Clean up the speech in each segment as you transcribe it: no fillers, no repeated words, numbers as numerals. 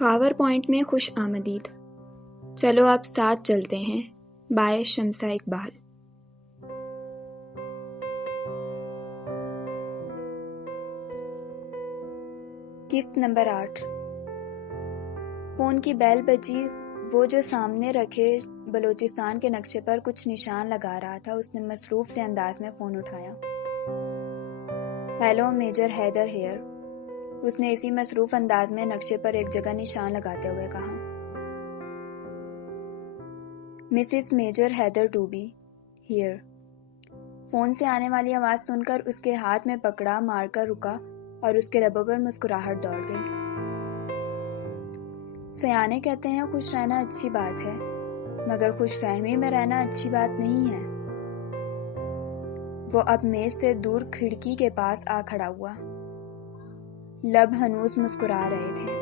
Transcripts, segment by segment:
Khawar point میں خوش آمدید. چلو آپ ساتھ چلتے ہیں. بائے شمسہ اقبال. قسط نمبر 8. فون کی بیل بجی. وہ جو سامنے رکھے بلوچستان کے نقشے پر کچھ نشان لگا رہا تھا اس نے مصروف سے انداز میں فون اٹھایا. Hello major Haider here. اس نے اسی مصروف انداز میں نقشے پر ایک جگہ نشان لگاتے ہوئے کہا. Mrs major Haider to be here. Phone سے آنے والی آواز سن کر اس کے ہاتھ میں پکڑا مار کر رکا اور اس کے لبوں پر مسکراہٹ دوڑ گئی. سیانے کہتے ہیں خوش رہنا اچھی بات ہے مگر خوش فہمی میں رہنا اچھی بات نہیں ہے. وہ اب میز سے دور کھڑکی کے پاس آ کھڑا ہوا. لب ہنوز مسکرا رہے تھے.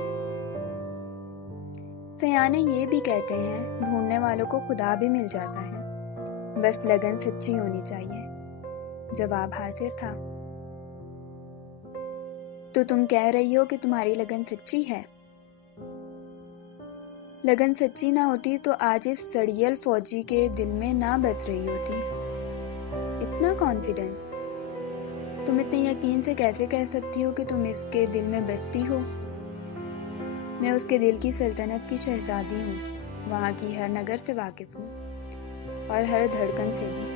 سیانے یہ بھی کہتے ہیں ڈھونڈنے والوں کو خدا بھی مل جاتا ہے بس لگن سچی ہونی چاہیے. جواب حاضر تھا. تو تم کہہ رہی ہو کہ تمہاری لگن سچی ہے؟ لگن سچی نہ ہوتی تو آج اس سڑیل فوجی کے دل میں نہ بس رہی ہوتی. اتنا کانفیڈنس؟ تم اتنے یقین سے کیسے کہہ سکتی ہو کہ تم اس کے دل میں بستی ہو؟ میں اس کے دل کی سلطنت کی شہزادی ہوں. وہاں کی ہر نگر سے واقف ہوں اور ہر دھڑکن سے بھی.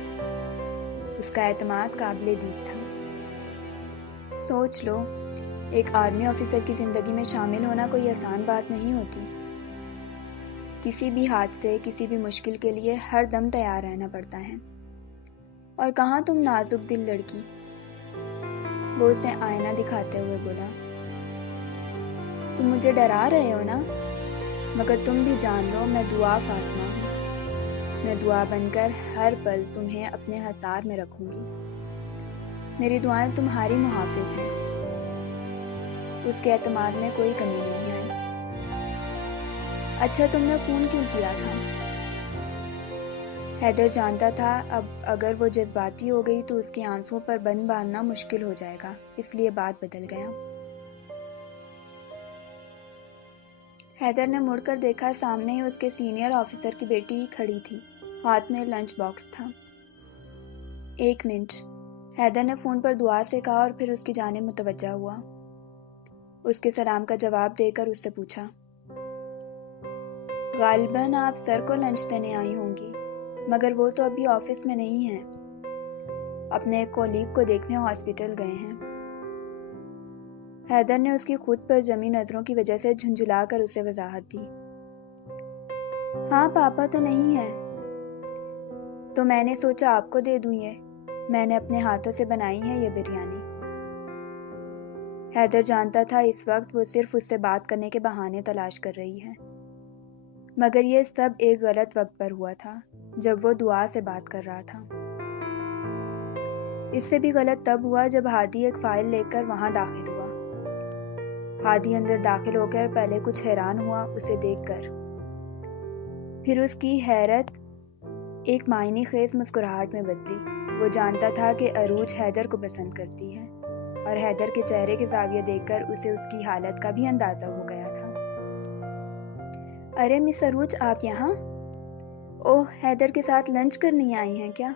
اس کا اعتماد قابل دید تھا. سوچ لو ایک آرمی آفیسر کی زندگی میں شامل ہونا کوئی آسان بات نہیں ہوتی. کسی بھی حادثے کسی بھی مشکل کے لیے ہر دم تیار رہنا پڑتا ہے. اور کہاں تم نازک دل لڑکی. وہ اسے آئینہ دکھاتے ہوئے بولا. تم مجھے ڈرا رہے ہو نا مگر تم بھی جان لو میں دعا فاطمہ ہوں. میں دعا بن کر ہر پل تمہیں اپنے حصار میں رکھوں گی. میری دعائیں تمہاری محافظ ہیں. اس کے اعتماد میں کوئی کمی نہیں آئی. اچھا تم نے فون کیوں کیا تھا؟ حیدر جانتا تھا اب اگر وہ جذباتی ہو گئی تو اس کے آنسوؤں پر بند باندھنا مشکل ہو جائے گا. اس لیے بات بدل گیا. حیدر نے مڑ کر دیکھا. سامنے ہی اس کے سینئر آفیسر کی بیٹی کھڑی تھی. ہاتھ میں لنچ باکس تھا. 1 منٹ. حیدر نے فون پر دعا سے کہا اور پھر اس کی جانب متوجہ ہوا. اس کے سلام کا جواب دے کر اس سے پوچھا. غالباً آپ سر کو لنچ دینے آئی ہوں گی مگر وہ تو ابھی آفس میں نہیں ہیں. اپنے ایک کولیگ کو دیکھنے ہاسپٹل گئے ہیں. حیدر نے اس کی خود پر جمی نظروں کی وجہ سے جھنجھلا کر اسے وضاحت دی. ہاں پاپا تو نہیں ہے تو میں نے سوچا آپ کو دے دوں. یہ میں نے اپنے ہاتھوں سے بنائی ہے یہ بریانی. حیدر جانتا تھا اس وقت وہ صرف اس سے بات کرنے کے بہانے تلاش کر رہی ہے مگر یہ سب ایک غلط وقت پر ہوا تھا جب وہ دعا سے بات کر رہا تھا. اس سے بھی غلط تب ہوا جب ہادی ایک فائل لے کر وہاں داخل ہوا. ہادی اندر داخل ہو کر پہلے کچھ حیران ہوا اسے دیکھ کر. پھر اس کی حیرت ایک معنی خیز مسکراہٹ میں بدلی. وہ جانتا تھا کہ عروج حیدر کو پسند کرتی ہے اور حیدر کے چہرے کے زاویے دیکھ کر اسے اس کی حالت کا بھی اندازہ ہو گیا تھا. ارے مس عروج آپ یہاں؟ اوہ حیدر کے ساتھ لنچ کرنے آئی ہیں کیا؟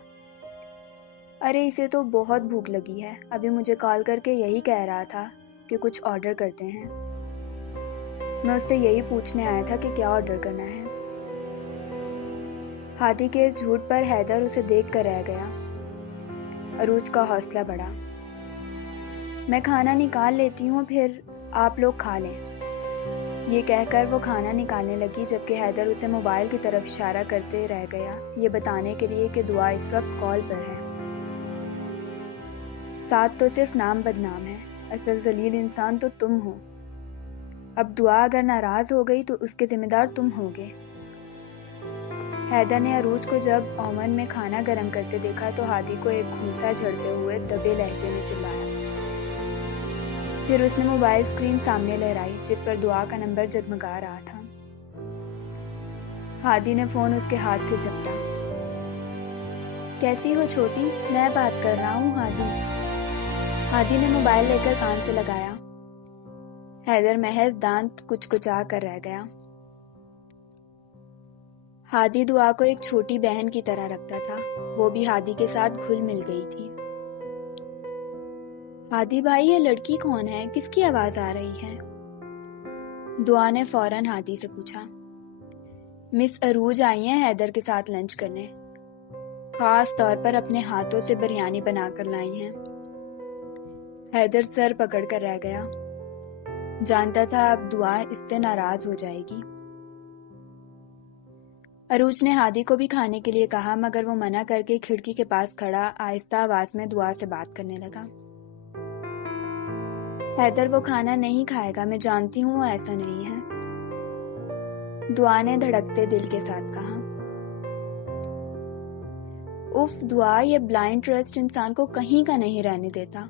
ارے اسے تو بہت بھوک لگی ہے. ابھی مجھے کال کر کے یہی کہہ رہا تھا کہ کچھ آرڈر کرتے ہیں. میں اس سے یہی پوچھنے آیا تھا کہ کیا آرڈر کرنا ہے. ہادی کے جھوٹ پر حیدر اسے دیکھ کر رہ گیا. عروج کا حوصلہ بڑھا. میں کھانا نکال لیتی ہوں پھر آپ لوگ کھا لیں. یہ کہہ کر وہ کھانا نکالنے لگی جبکہ حیدر اسے موبائل کی طرف اشارہ کرتے رہ گیا یہ بتانے کے لیے کہ دعا اس وقت کال پر ہے. ساتھ تو صرف نام بدنام ہے. اصل ذلیل انسان تو تم ہو. اب دعا اگر ناراض ہو گئی تو اس کے ذمہ دار تم ہوگے. حیدر نے عروج کو جب اوون میں کھانا گرم کرتے دیکھا تو ہادی کو ایک گھونسا جھڑتے ہوئے دبے لہجے میں چلایا. پھر اس نے موبائل اسکرین سامنے لہرائی جس پر دعا کا نمبر جگمگا رہا تھا. ہادی نے فون اس کے ہاتھ سے جھپٹا. کیسی ہو چھوٹی؟ میں بات کر رہا ہوں ہادی. ہادی نے موبائل لے کر کان سے لگایا. حیدر محض دانت کچکچا کر رہ گیا۔ ہادی دعا کو ایک چھوٹی بہن کی طرح رکھتا تھا، وہ بھی ہادی کے ساتھ گھل مل گئی تھی۔ ہادی بھائی، یہ لڑکی کون ہے؟ کس کی آواز آ رہی ہے؟ دعا نے فوراً ہادی سے پوچھا۔ مس عروج آئی ہیں حیدر کے ساتھ لنچ کرنے، خاص طور پر اپنے ہاتھوں سے بریانی بنا کر لائی ہیں۔ حیدر سر پکڑ کر رہ گیا، جانتا تھا اب دعا اس سے ناراض ہو جائے گی۔ عروج نے ہادی کو بھی کھانے کے لیے کہا، مگر وہ منع کر کے کھڑکی کے پاس کھڑا آہستہ آواز میں دعا سے بات کرنے لگا۔ حیدر وہ کھانا نہیں کھائے گا، میں جانتی ہوں وہ ایسا نہیں ہے، دعا نے دھڑکتے دل کے ساتھ کہا۔ اف دعا، یہ بلائنڈ ٹرسٹ انسان کو کہیں کا نہیں رہنے دیتا۔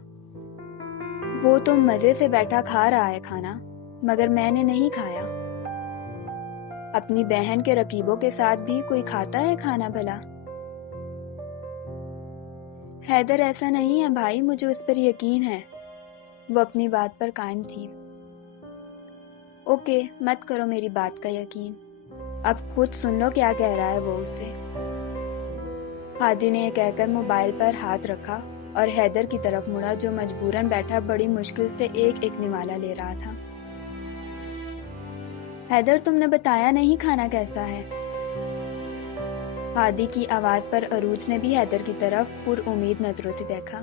وہ تو مزے سے بیٹھا کھا رہا ہے کھانا، مگر میں نے نہیں کھایا۔ اپنی بہن کے رقیبوں کے ساتھ بھی کوئی کھاتا ہے کھانا بھلا؟ حیدر ایسا نہیں ہے بھائی، مجھے اس پر یقین ہے۔ وہ اپنی بات پر قائم تھی۔ اوکے، مت کرو میری بات کا یقین، اب خود سن لو کیا کہہ رہا ہے وہ اسے۔ ہادی نے یہ کہہ کر موبائل پر ہاتھ رکھا اور حیدر کی طرف مڑا، جو مجبوراً بیٹھا بڑی مشکل سے ایک ایک نوالا لے رہا تھا۔ حیدر، تم نے بتایا نہیں کھانا کیسا ہے؟ ہادی کی آواز پر عروج نے بھی حیدر کی طرف پر امید نظروں سے دیکھا۔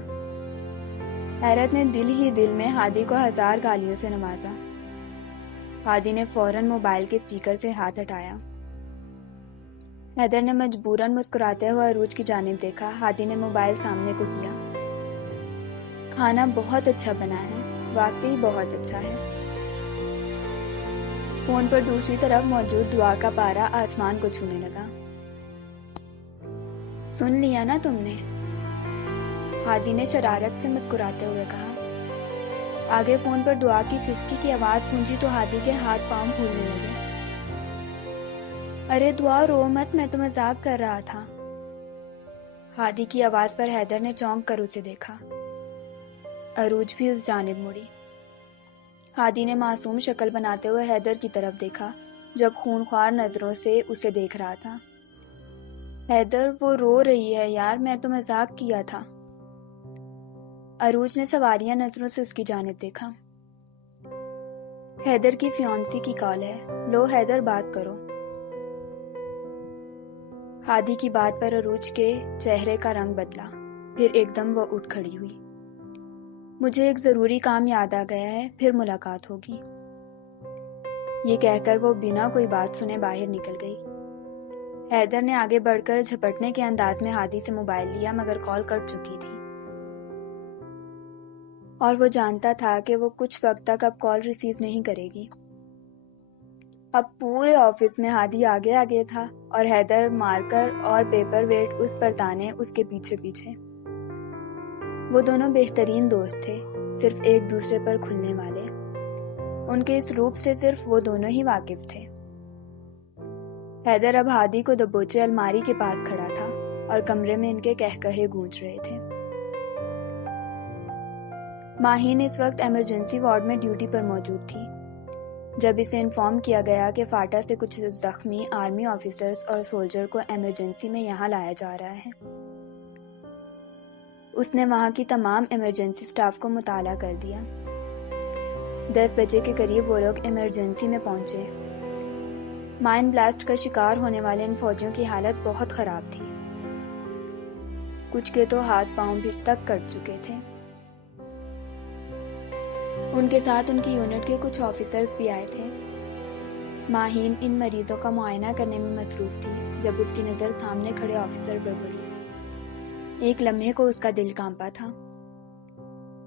حیرت نے دل ہی دل میں ہادی کو 1000 گالیوں سے نوازا۔ ہادی نے فوراً موبائل کے اسپیکر سے ہاتھ ہٹایا۔ حیدر نے مجبوراً مسکراتے ہوئے عروج کی جانب دیکھا۔ ہادی نے موبائل سامنے کو کیا۔ کھانا بہت اچھا بنا ہے، واقعی بہت اچھا ہے۔ فون پر دوسری طرف موجود دعا کا پارا آسمان کو چھونے لگا۔ سن لیا نا تم نے؟ ہادی نے شرارت سے مسکراتے ہوئے کہا۔ آگے فون پر دعا کی سسکی کی آواز گونجی تو ہادی کے ہاتھ پاؤں پھولنے لگے۔ ارے دعا، رو مت، میں تو مذاق کر رہا تھا۔ ہادی کی آواز پر حیدر نے چونک کر اسے دیکھا۔ عروج بھی اس جانب مڑی۔ ہادی نے معصوم شکل بناتے ہوئے حیدر کی طرف دیکھا، جو اب خونخوار نظروں سے اسے دیکھ رہا تھا۔ حیدر، وہ رو رہی ہے یار، میں تو مذاق کیا تھا۔ عروج نے سواریاں نظروں سے اس کی جانب دیکھا۔ حیدر کی فیانسی کی کال ہے، لو حیدر بات کرو۔ ہادی کی بات پر عروج کے چہرے کا رنگ بدلا، پھر ایک دم وہ اٹھ کھڑی ہوئی۔ مجھے ایک ضروری کام یاد آ گیا ہے، پھر ملاقات ہوگی۔ یہ کہہ کر وہ بنا کوئی بات سنے باہر نکل گئی۔ حیدر نے آگے بڑھ کر جھپٹنے کے انداز میں ہادی سے موبائل لیا، مگر کال کٹ چکی تھی، اور وہ جانتا تھا کہ وہ کچھ وقت تک اب کال ریسیو نہیں کرے گی۔ اب پورے آفس میں ہادی آگے آگے تھا اور حیدر مارکر اور پیپر ویٹ اس پر تانے اس کے پیچھے پیچھے۔ وہ دونوں بہترین دوست تھے، صرف ایک دوسرے پر کھلنے والے۔ ان کے اس روپ سے صرف وہ دونوں ہی واقف تھے۔ حیدر اب ہادی کو دبوچے الماری کے پاس کھڑا تھا اور کمرے میں ان کے کہکہے گونج رہے تھے۔ ماہین اس وقت ایمرجنسی وارڈ میں ڈیوٹی پر موجود تھی۔ جب اسے انفارم کیا گیا کہ فاٹا سے کچھ زخمی آرمی آفیسرز اور سولجر کو ایمرجنسی میں یہاں لایا جا رہا ہے، اس نے وہاں کی تمام ایمرجنسی سٹاف کو مطلع کر دیا۔ 10 بجے کے قریب وہ لوگ ایمرجنسی میں پہنچے۔ مائن بلاسٹ کا شکار ہونے والے ان فوجیوں کی حالت بہت خراب تھی، کچھ کے تو ہاتھ پاؤں بھی تک کٹ چکے تھے۔ ان کے ساتھ ان کی یونٹ کے کچھ آفیسرز بھی آئے تھے۔ ماہین ان مریضوں کا معائنہ کرنے میں مصروف تھی جب اس کی نظر سامنے کھڑے آفیسر پر پڑی۔ ایک لمحے کو اس کا دل کانپا تھا۔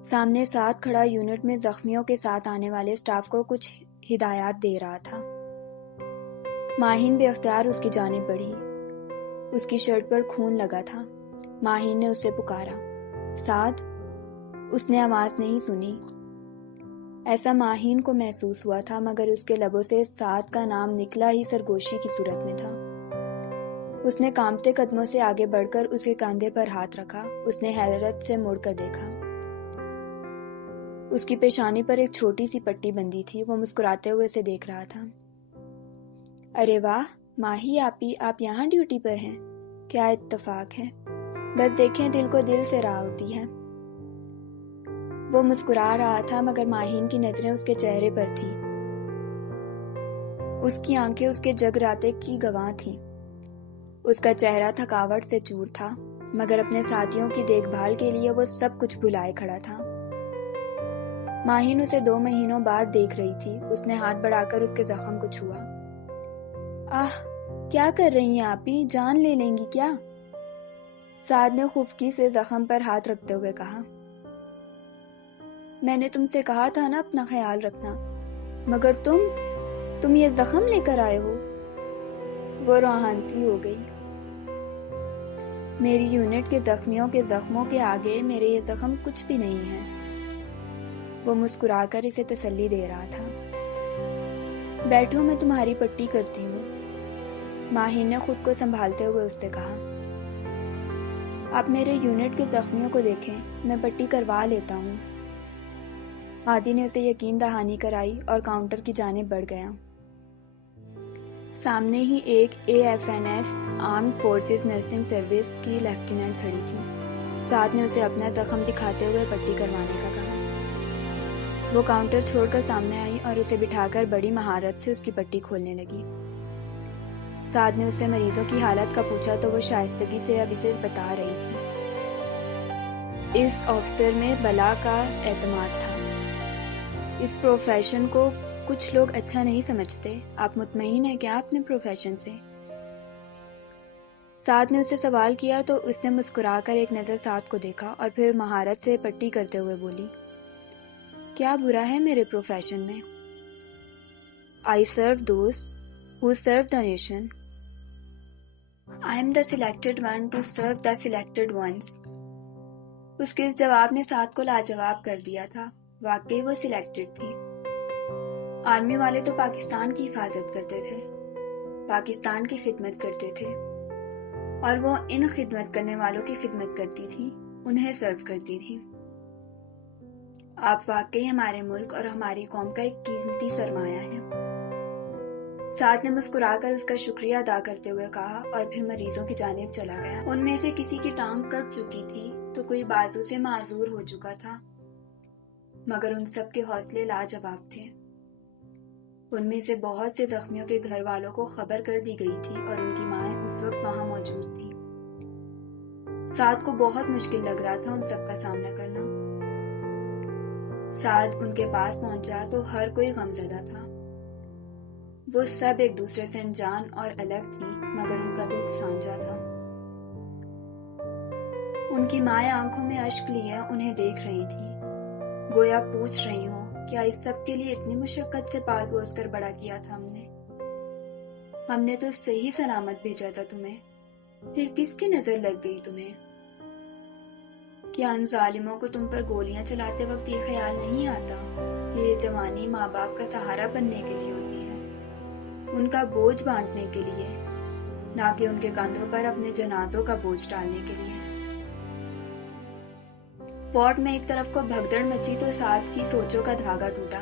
سامنے ساتھ کھڑا یونٹ میں زخمیوں کے ساتھ آنے والے سٹاف کو کچھ ہدایات دے رہا تھا۔ ماہین بے اختیار اس کی جانب بڑھی۔ اس کی شرٹ پر خون لگا تھا۔ ماہین نے اسے پکارا، سعد۔ اس نے آواز نہیں سنی۔ ایسا ماہین کو محسوس ہوا تھا، مگر اس کے لبوں سے سعد کا نام نکلا ہی سرگوشی کی صورت میں تھا۔ اس نے کانپتے قدموں سے آگے بڑھ کر اس کے کاندھے پر ہاتھ رکھا۔ اس نے حیرت سے مڑ کر دیکھا۔ اس کی پیشانی پر ایک چھوٹی سی پٹی بندھی تھی. وہ مسکراتے ہوئے اسے دیکھ رہا تھا. ارے واہ ماہی آپی، آپ یہاں ڈیوٹی پر ہیں؟ کیا اتفاق ہے. بس دیکھیں دل کو دل سے راہ ہوتی ہے. وہ مسکرا رہا تھا مگر ماہین کی نظریں اس کے چہرے پر تھیں. اس کی آنکھیں اس کے جگراتے کی گواہ تھیں. اس کا چہرہ تھکاوٹ سے چور تھا مگر اپنے ساتھیوں کی دیکھ بھال کے لیے وہ سب کچھ بھلائے کھڑا تھا. ماہین اسے 2 مہینوں بعد دیکھ رہی تھی. اس نے ہاتھ بڑھا کر اس کے زخم کو چھوا. آہ کیا کر رہی ہیں آپی، جان لے لیں گی کیا؟ سعد نے خفگی سے زخم پر ہاتھ رکھتے ہوئے کہا. میں نے تم سے کہا تھا نا اپنا خیال رکھنا، مگر تم یہ زخم لے کر آئے ہو. وہ روحان سی ہو گئی. میری یونٹ کے زخمیوں کے زخموں کے آگے میرے یہ زخم کچھ بھی نہیں ہے. وہ مسکرا کر اسے تسلی دے رہا تھا. بیٹھو میں تمہاری پٹی کرتی ہوں. ماہین نے خود کو سنبھالتے ہوئے اس سے کہا. آپ میرے یونٹ کے زخمیوں کو دیکھیں، میں پٹی کروا لیتا ہوں. عادی نے اسے یقین دہانی کرائی اور کاؤنٹر کی جانب بڑھ گیا. سامنے ہی ایک AFNS armed forces nursing service کی لیفٹیننٹ کھڑی تھی. سعد نے اسے اپنا زخم دکھاتے ہوئے پٹی کروانے کا کہا. وہ کاؤنٹر چھوڑ کر سامنے آئی اور اسے بٹھا کر بڑی مہارت سے اس کی پٹی کھولنے لگی. سعد نے اس سے مریضوں کی حالت کا پوچھا تو وہ شائستگی سے اب اسے بتا رہی تھی. اس آفیسر میں بلا کا اعتماد تھا. اس پروفیشن کو کچھ لوگ اچھا نہیں سمجھتے. آپ مطمئن ہیں کیا اپنے پروفیشن سے؟ سعد نے اسے سوال کیا تو اس نے مسکرا کر ایک نظر سعد کو دیکھا اور پھر مہارت سے پٹی کرتے ہوئے بولی. کیا برا ہے میرے پروفیشن میں؟ I serve those who serve the nation. I am the selected one to serve the selected ones. اس کے اس جواب نے سعد کو لاجواب کر دیا تھا. واقعی وہ سلیکٹڈ تھی. آرمی والے تو پاکستان کی حفاظت کرتے تھے، پاکستان کی خدمت کرتے تھے، اور وہ ان خدمت کرنے والوں کی خدمت کرتی تھی، انہیں سرو کرتی تھی. آپ واقعی ہمارے ملک اور ہماری قوم کا ایک قیمتی سرمایہ ہیں. سعد نے مسکرا کر اس کا شکریہ ادا کرتے ہوئے کہا اور پھر مریضوں کی جانب چلا گیا. ان میں سے کسی کی ٹانگ کٹ چکی تھی تو کوئی بازو سے معذور ہو چکا تھا، مگر ان سب کے حوصلے لاجواب تھے. ان میں سے بہت سے زخمیوں کے گھر والوں کو خبر کر دی گئی تھی اور ان کی مائیں اس وقت وہاں موجود تھیں. سعد کو بہت مشکل لگ رہا تھا ان سب کا سامنا کرنا. سعد ان کے پاس پہنچا تو ہر کوئی غمزدہ تھا. وہ سب ایک دوسرے سے انجان اور الگ تھی مگر ان کا دکھ سانجا تھا. ان کی مائیں آنکھوں میں اشک لیے انہیں دیکھ رہی تھی، گویا پوچھ رہی ہوں کیا اس سب کے لیے اتنی مشقت سے پال پوس کر بڑا کیا تھا ہم نے تو صحیح سلامت بھیجا تھا تمہیں، پھر کس کی نظر لگ گئی تمہیں؟ کیا ان ظالموں کو تم پر گولیاں چلاتے وقت یہ خیال نہیں آتا کہ یہ جوانی ماں باپ کا سہارا بننے کے لیے ہوتی ہے، ان کا بوجھ بانٹنے کے لیے، نہ کہ ان کے کندھوں پر اپنے جنازوں کا بوجھ ڈالنے کے لیے؟ وارڈ میں ایک طرف کو بھگدڑ مچی تو سعد کی سوچوں کا دھاگا ٹوٹا.